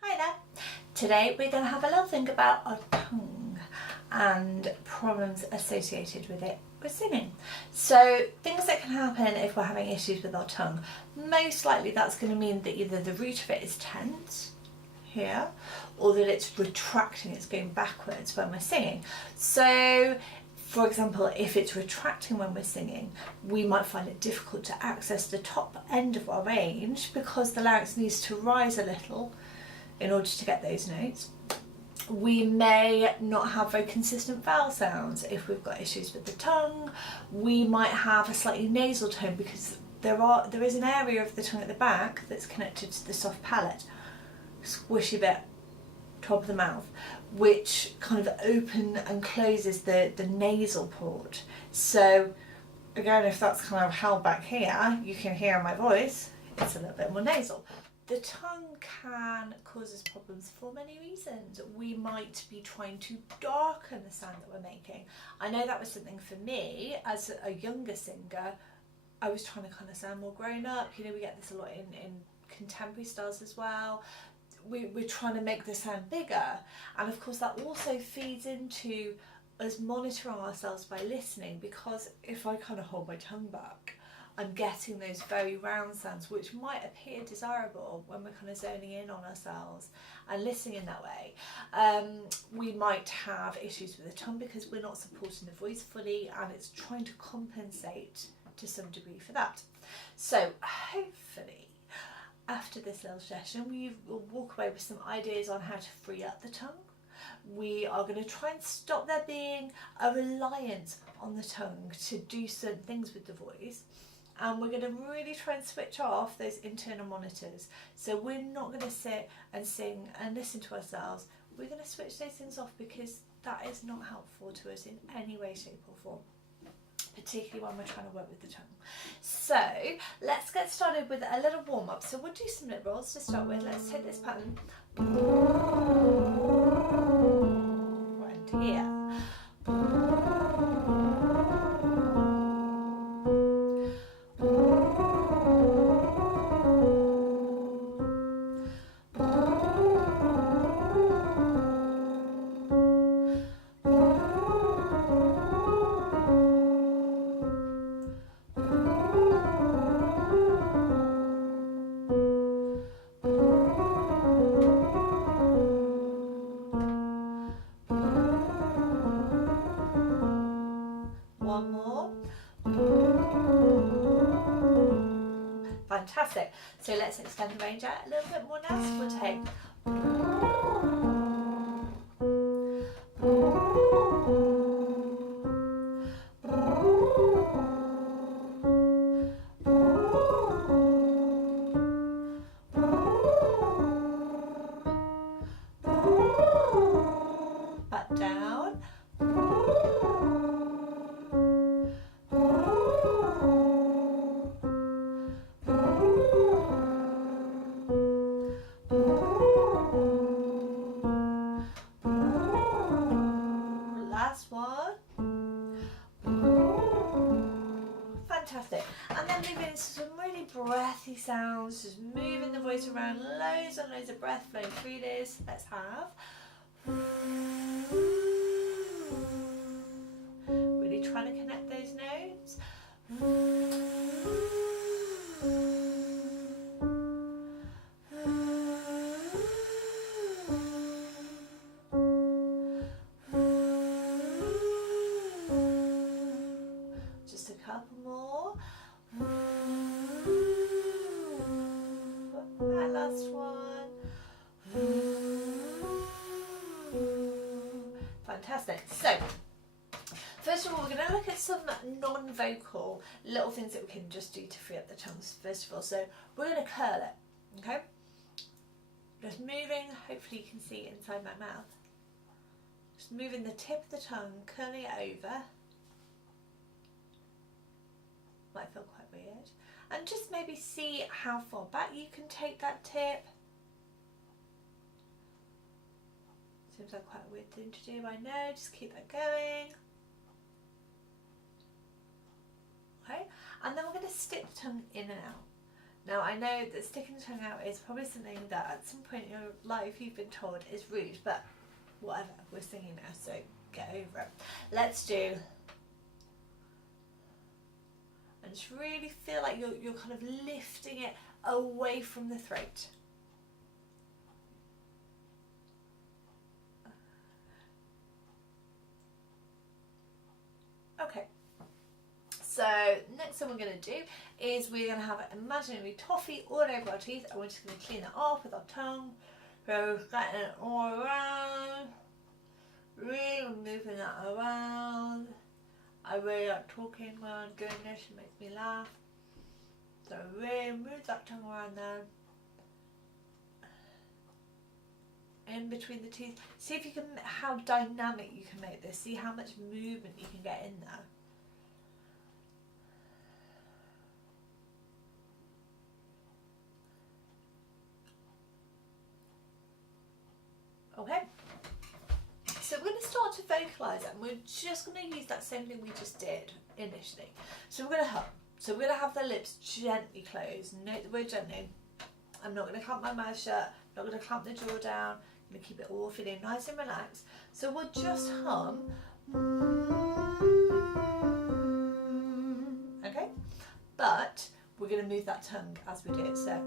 Hi there. Today we're going to have a little think about our tongue and problems associated with it with singing. So things that can happen if we're having issues with our tongue. Most likely that's going to mean that either the root of it is tense here or that it's retracting, it's going backwards when we're singing. So for example, if it's retracting when we're singing, we might find it difficult to access the top end of our range because the larynx needs to rise a little in order to get those notes. We may not have very consistent vowel sounds if we've got issues with the tongue. We might have a slightly nasal tone because there is an area of the tongue at the back that's connected to the soft palate, squishy bit, top of the mouth, which kind of open and closes the nasal port. So again, if that's kind of held back here, you can hear my voice, it's a little bit more nasal. The tongue can cause us problems for many reasons. We might be trying to darken the sound that we're making. I know that was something for me as a younger singer. I was trying to kind of sound more grown up. You know, we get this a lot in contemporary styles as well. We're trying to make the sound bigger. And of course that also feeds into us monitoring ourselves by listening, because if I kind of hold my tongue back, I'm getting those very round sounds which might appear desirable when we're kind of zoning in on ourselves and listening in that way. We might have issues with the tongue because we're not supporting the voice fully and it's trying to compensate to some degree for that. So hopefully after this little session we will walk away with some ideas on how to free up the tongue. We are going to try and stop there being a reliance on the tongue to do certain things with the voice. And we're going to really try and switch off those internal monitors. So we're not going to sit and sing and listen to ourselves. We're going to switch those things off because that is not helpful to us in any way, shape or form, particularly when we're trying to work with the tongue. So let's get started with a little warm up. So we'll do some lip rolls to start with. Let's take this pattern right into here. One more. Fantastic. So let's extend the range out a little bit more now. So we'll take back down. Last one. Fantastic. And then moving into some really breathy sounds, just moving the voice around, loads and loads of breath flowing through this. Let's have. Really trying to connect those notes. Just a couple more. That last one. Fantastic. So first of all, we're going to look at some non-vocal little things that we can just do to free up the tongues first of all. So we're going to curl it, okay? Just moving, hopefully you can see inside my mouth. Just moving the tip of the tongue, curling it over. Might feel quite weird. And just maybe see how far back you can take that tip. Seems like quite a weird thing to do, I know, just keep that going. Okay, and then we're going to stick the tongue in and out. Now I know that sticking the tongue out is probably something that at some point in your life you've been told is rude, but whatever, we're singing now, so get over it. Let's do, and just really feel like you're kind of lifting it away from the throat. Okay, so next thing we're going to do is we're going to have an imaginary toffee all over our teeth, and we're just going to clean it off with our tongue. So getting it all around, really moving that around. I really like talking when I'm doing this, it makes me laugh. So really move that tongue around there. In between the teeth. See if you can, how dynamic you can make this. See how much movement you can get in there. Okay. So we're going to start to vocalise it, and we're just going to use that same thing we just did initially. So we're going to hum. So we're going to have the lips gently closed. Note the word gently. I'm not going to clamp my mouth shut. I'm not going to clamp the jaw down. I'm going to keep it all feeling nice and relaxed. So we'll just hum. Okay? But we're going to move that tongue as we do it. So.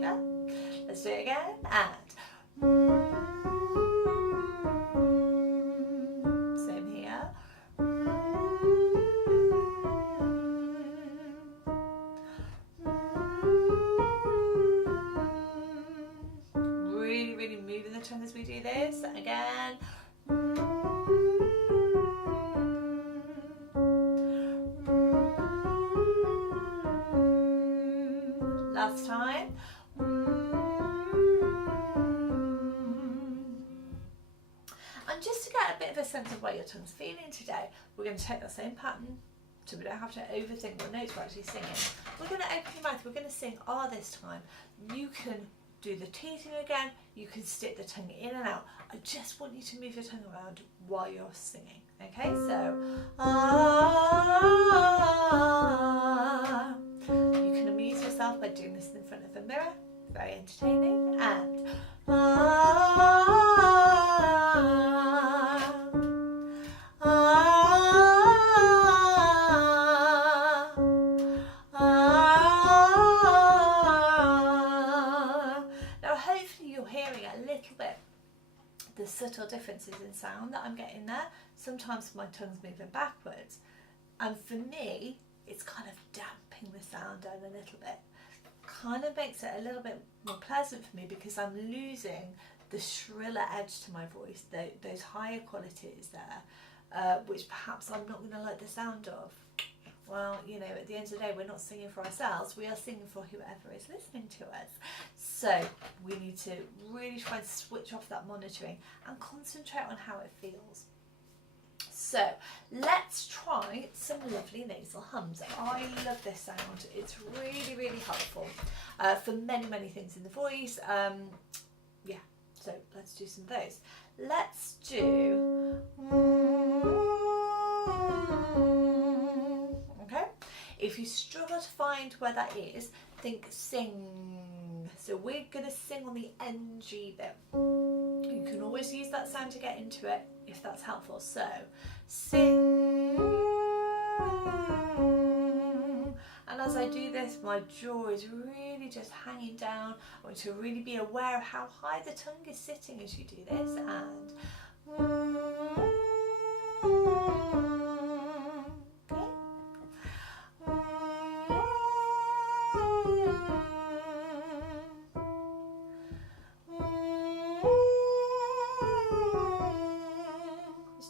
Yeah? Let's do it again. And. Same here. Really moving the tongue as we do this. Again. Last time. And just to get a bit of a sense of where your tongue's feeling today, we're going to take that same pattern, so we don't have to overthink what notes we're actually singing. We're going to open your mouth, we're going to sing R this time. You can do the teething again, you can stick the tongue in and out. I just want you to move your tongue around while you're singing. Okay, so ah. You can amuse yourself by doing this in front of a mirror, very entertaining. And ah, now hopefully you're hearing a little bit the subtle differences in sound that I'm getting there. Sometimes my tongue's moving backwards, and for me it's kind of damping the sound down a little bit. Kind of makes it a little bit more pleasant for me because I'm losing the shriller edge to my voice, those higher qualities there, which perhaps I'm not going to like the sound of. Well, you know, at the end of the day, we're not singing for ourselves, we are singing for whoever is listening to us. So we need to really try and switch off that monitoring and concentrate on how it feels. So let's try some lovely nasal hums. I love this sound. It's really helpful for many things in the voice. Yeah, so let's do some of those. Let's do. Okay. If you struggle to find where that is, think sing. So we're going to sing on the NG bit. You can always use that sound to get into it if that's helpful. So sing, and as I do this, my jaw is really just hanging down. I want you to really be aware of how high the tongue is sitting as you do this. And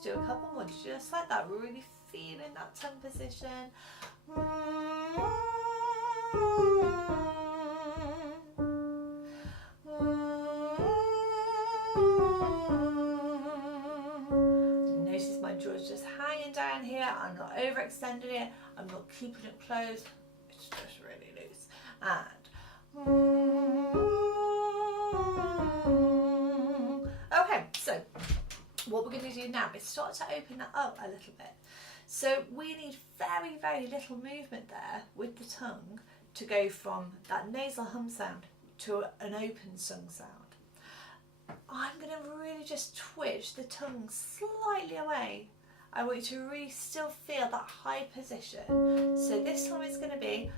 do a couple more just like that, really feeling that tongue position. Notice my jaw is just hanging down here. I'm not overextending it, I'm not keeping it closed, it's just really loose. And okay, so what we're going to do now is start to open that up a little bit. So we need very, very little movement there with the tongue to go from that nasal hum sound to an open sung sound. I'm going to really just twitch the tongue slightly away. I want you to really still feel that high position. So this time it's going to be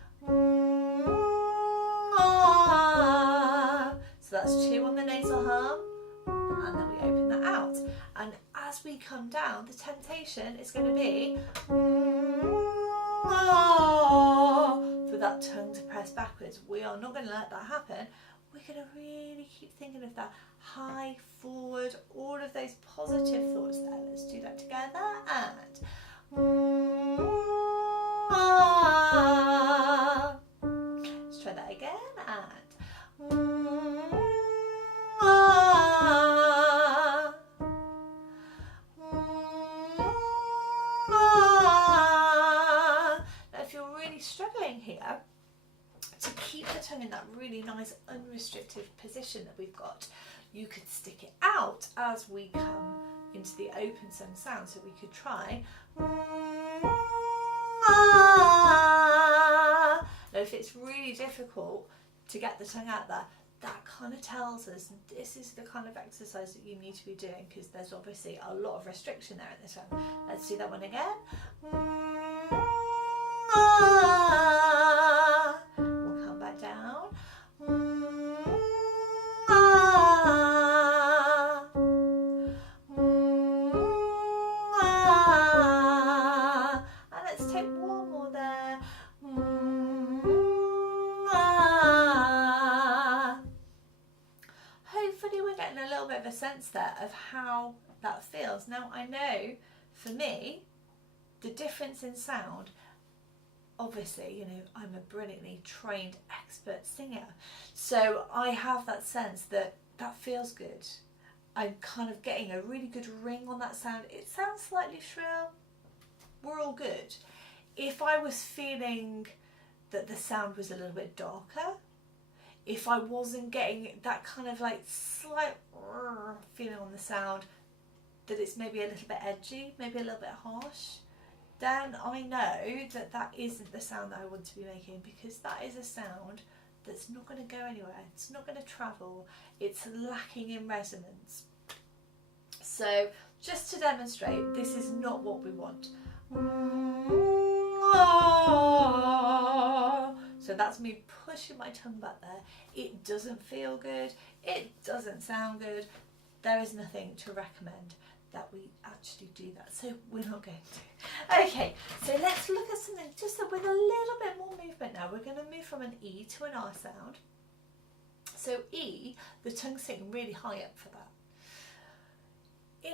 so that's 2 on the nasal hum, and then we open that out. And as we come down, the temptation is going to be for that tongue to press backwards. We are not going to let that happen. We're going to really keep thinking of that high, forward, all of those positive thoughts there. Let's do that together. And let's try that again. And now if you're really struggling here, to keep the tongue in that really nice unrestricted position that we've got, you could stick it out as we come into the open sung sound. So we could try. Now if it's really difficult to get the tongue out there, that kind of tells us this is the kind of exercise that you need to be doing, because there's obviously a lot of restriction there in the tongue. Let's do that one again. We'll come back down. And let's take one more there. Hopefully we're getting a little bit of a sense there of how that feels. Now I know for me, the difference in sound, obviously, you know, I'm a brilliantly trained expert singer, so I have that sense that that feels good. I'm kind of getting a really good ring on that sound. It sounds slightly shrill. We're all good. If I was feeling that the sound was a little bit darker, if I wasn't getting that kind of like slight feeling on the sound, that it's maybe a little bit edgy, maybe a little bit harsh, then I know that that isn't the sound that I want to be making, because that is a sound that's not going to go anywhere. It's not going to travel. It's lacking in resonance. So just to demonstrate, this is not what we want. So that's me pushing my tongue back there. It doesn't feel good. It doesn't sound good. There is nothing to recommend that we actually do that, so we're not going to. Okay, so let's look at something just with a little bit more movement now. We're going to move from an E to an R sound. So E, the tongue's sitting really high up for that,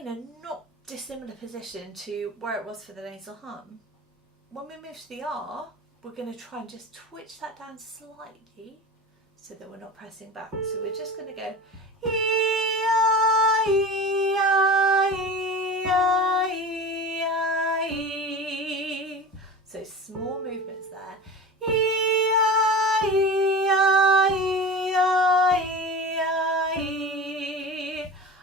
in a not dissimilar position to where it was for the nasal hum. When we move to the R, we're going to try and just twitch that down slightly so that we're not pressing back. So we're just going to go so small movements there. I'm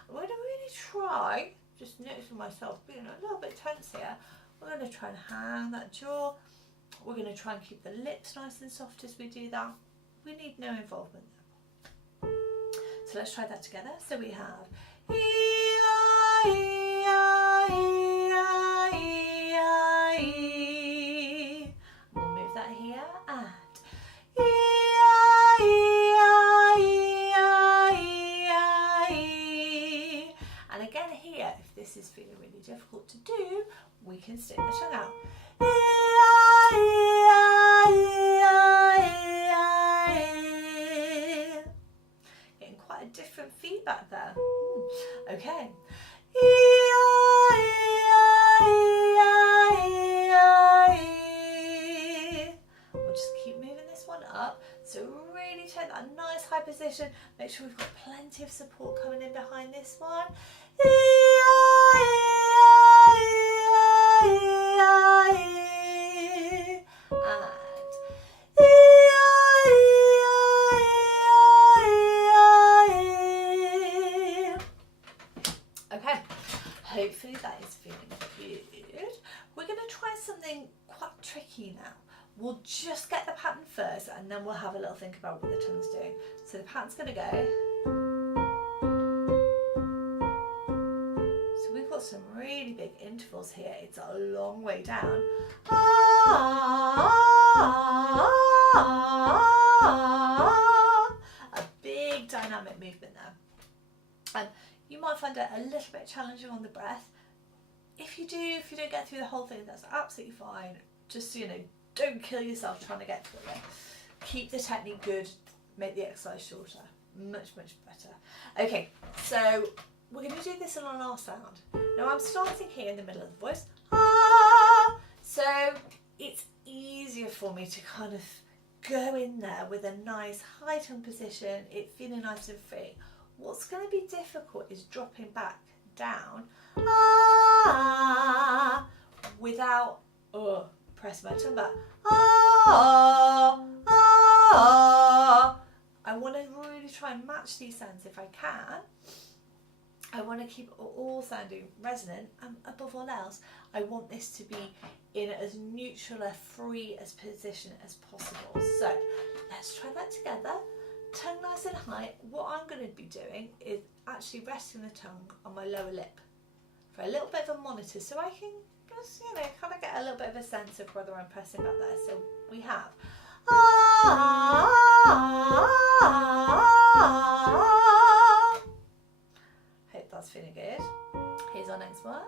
going to really try, just noticing myself being a little bit tense here, we're going to try and hang that jaw. We're going to try and keep the lips nice and soft as we do that. We need no involvement there. So let's try that together. So we have we'll move that here and again here, if this is feeling really difficult to do, we can stick the tongue out. Getting quite a different feedback there. Okay. We'll just keep moving this one up. So really take that nice high position. Make sure we've got plenty of support coming in behind this one. Okay, hopefully that is feeling good. We're going to try tricky now. We'll just get the pattern first and then we'll have a little think about what the tongue's doing. So the pattern's going to go. So we've got some really big intervals here. It's a long way down. A big dynamic movement there. You might find it a little bit challenging on the breath. If you don't get through the whole thing, that's absolutely fine. Just, don't kill yourself trying to get through it. Keep the technique good, make the exercise shorter. Much, much better. Okay, so we're going to do this on our last sound. Now I'm starting here in the middle of the voice. So it's easier for me to kind of go in there with a nice high tongue position, it feeling nice and free. What's going to be difficult is dropping back down without pressing my tongue back. I want to really try and match these sounds if I can. I want to keep all sounding resonant, and above all else, I want this to be in as neutral a free as position as possible. So let's try that together. Tongue nice and high. What I'm going to be doing is actually resting the tongue on my lower lip for a little bit of a monitor, so I can just, kind of get a little bit of a sense of whether I'm pressing back there. So we have hope that's feeling good. Here's our next one.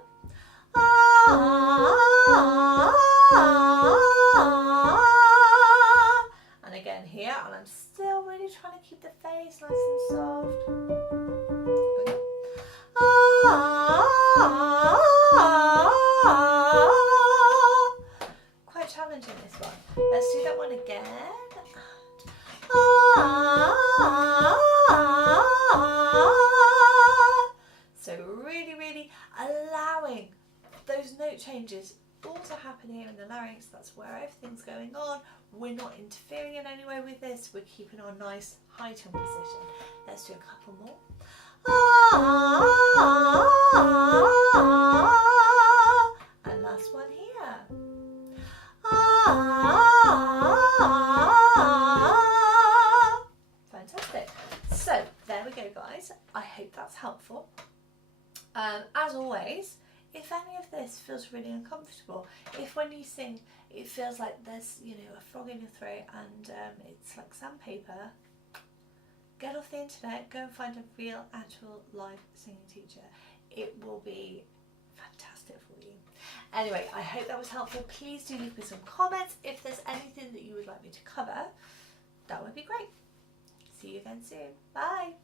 And again here, and I'm still really trying to keep the face nice and soft. Okay. Quite challenging, this one. Let's do that one again. So really, really allowing those note changes all to happen here in the larynx. That's where everything's going on. We're not interfering in any way with this. We're keeping our nice high tongue position. Let's do a couple more. And last one here. Fantastic. So there we go, guys. I hope that's helpful. As always, if any of this feels really uncomfortable, if when you sing it feels like there's a frog in your throat and it's like sandpaper, get off the internet, go and find a real actual live singing teacher. It will be fantastic for you. Anyway, I hope that was helpful. Please do leave me some comments if there's anything that you would like me to cover. That would be great. See you again soon. Bye.